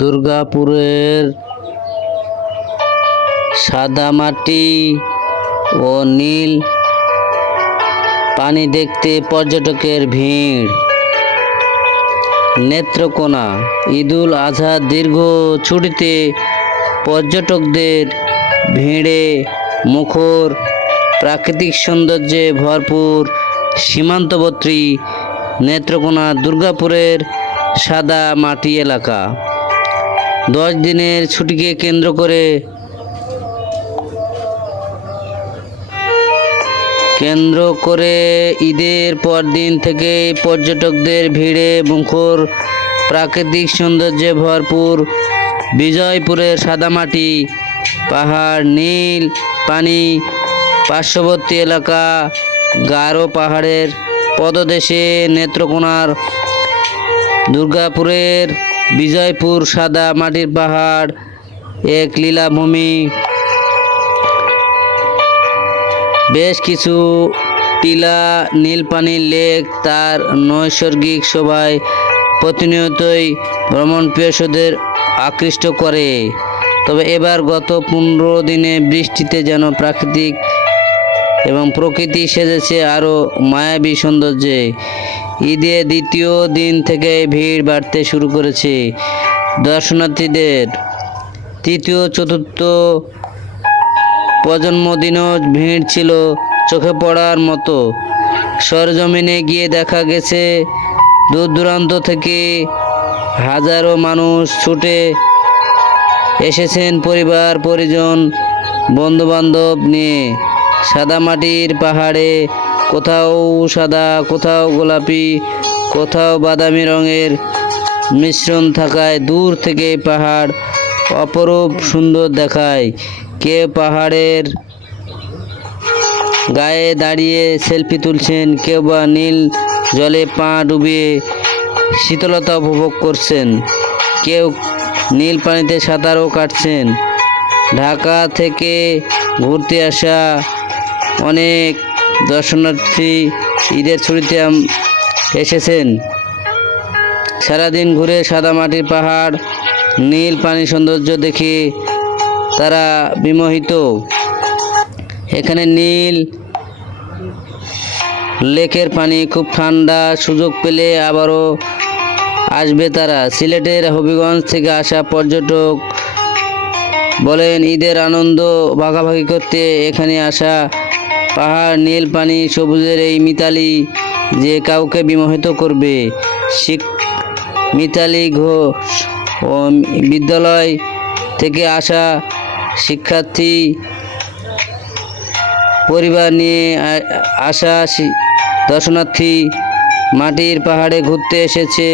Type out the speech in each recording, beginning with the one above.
দুর্গাপুরের সাদা মাটি ও নীল পানি দেখতে পর্যটকের ভিড়। নেত্রকোনা ঈদুল আজহার দীর্ঘ ছুটিতে পর্যটকদের ভিড়ে মুখর, প্রাকৃতিক সৌন্দর্যে ভরপুর সীমান্তবর্তী নেত্রকোনা দুর্গাপুরের সাদা মাটি এলাকা। 10 দিনের ছুটিকে কেন্দ্র করে ঈদের পর দিন থেকে পর্যটকদের ভিড়ে মুখর, প্রাকৃতিক সৌন্দর্যে ভরপুর বিজয়পুরের সাদামাটি পাহাড়, নীল পানি, পার্শ্ববর্তী এলাকা গারো পাহাড়ের পদদেশে নেত্রকোনার দুর্গাপুরের বিজয়পুর সাদা মাটির পাহাড় এক লীলাভূমি। বেশ কিছু টিলা, নীলপানির লেক তার নৈসর্গিক শোভায় প্রতিনিয়তই ভ্রমণপিপাসুদের আকৃষ্ট করে। তবে এবার গত 15 দিনে বৃষ্টিতে যেন প্রাকৃতিক এবং প্রকৃতি সেজেছে আরও মায়াবী সৌন্দর্যে। ঈদের দ্বিতীয় দিন থেকে ভিড় বাড়তে শুরু করেছে দর্শনার্থীদের। তৃতীয় চতুর্থ প্রজন্মদিনও ভিড় ছিল চোখে পড়ার মতো। সরজমিনে গিয়ে দেখা গেছে দূর দূরান্ত থেকে হাজারো মানুষ ছুটে এসেছেন পরিবার পরিজন, বন্ধুবান্ধব নিয়ে। সাদামাটির পাহাড়ে কোথাও সাদা, কোথাও গোলাপি, কোথাও বাদামি রঙের মিশ্রণ থাকায় দূর থেকে পাহাড় অপরূপ সুন্দর দেখায়। কেউ পাহাড়ের গায়ে দাঁড়িয়ে সেলফি তুলছেন, কেউ বা নীল জলে পা ডুবিয়ে শীতলতা উপভোগ করছেন, কেউ নীল পানিতে সাঁতারও কাটছেন। ঢাকা থেকে ঘুরতে আসা অনেক দর্শনার্থী ঈদের ছুটিতে এসেছেন। সারাদিন ঘুরে সাদামাটির পাহাড়, নীল পানির সৌন্দর্য দেখে তারা বিমোহিত। এখানে নীল লেকের পানি খুব ঠান্ডা, সুযোগ পেলে আবারও আসবে তারা। সিলেটের হবিগঞ্জ থেকে আসা পর্যটক বলেন, ঈদের আনন্দ ভাগাভাগি করতে এখানে আসা। পাহাড়, নীল পানি, সবুজের এই মিতালি যে কাউকে বিমোহিত করবে। মিতালি ঘোষ ও বিদ্যালয় থেকে আসা শিক্ষার্থী পরিবার নিয়ে আসা দর্শনার্থী মাটির পাহাড়ে ঘুরতে এসেছে।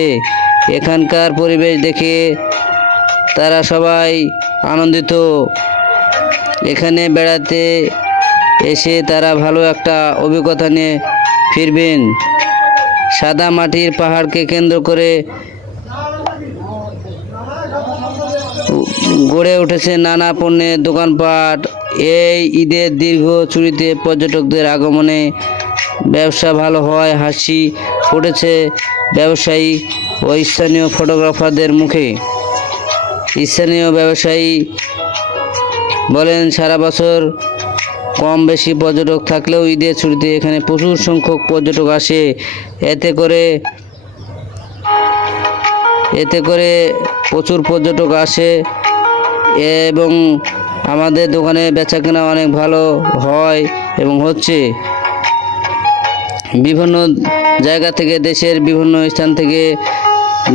এখানকার পরিবেশ দেখে তারা সবাই আনন্দিত। এখানে বেড়াতে এসে তারা ভালো একটা অভিজ্ঞতা নিয়ে ফিরবেন। সাদা মাটির পাহাড়কে কেন্দ্র করে গড়ে উঠেছে নানা পণ্যের দোকানপাট। এই ঈদের দীর্ঘ ছুটিতে পর্যটকদের আগমনে ব্যবসা ভালো হয় হাসি ফুটেছে ব্যবসায়ী ও স্থানীয় ফটোগ্রাফারদের মুখে। স্থানীয় ব্যবসায়ী বলেন, সারা বছর কম বেশি পর্যটক থাকলেও ঈদের ছুটিতে এখানে প্রচুর সংখ্যক পর্যটক আসে। এতে করে প্রচুর পর্যটক আসে এবং আমাদের দোকানে বেচাকেনা অনেক ভালো হয় এবং হচ্ছে। বিভিন্ন জায়গা থেকে, দেশের বিভিন্ন স্থান থেকে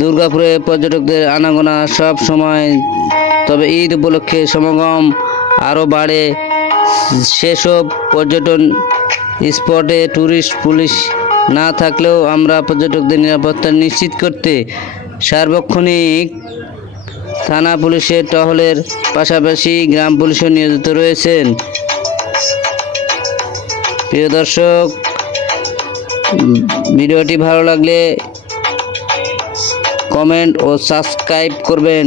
দুর্গাপুরে পর্যটকদের আনাগোনা সব সময়। তবে ঈদ উপলক্ষে সমাগম আরও বাড়ে। সেসব পর্যটন স্পটে টুরিস্ট পুলিশ না থাকলেও আমরা পর্যটকদের নিরাপত্তা নিশ্চিত করতে সার্বক্ষণিক থানা পুলিশের টহলের পাশাপাশি গ্রাম পুলিশও নিয়োজিত রয়েছেন। প্রিয় দর্শক, ভিডিওটি ভালো লাগলে কমেন্ট ও সাবস্ক্রাইব করবেন।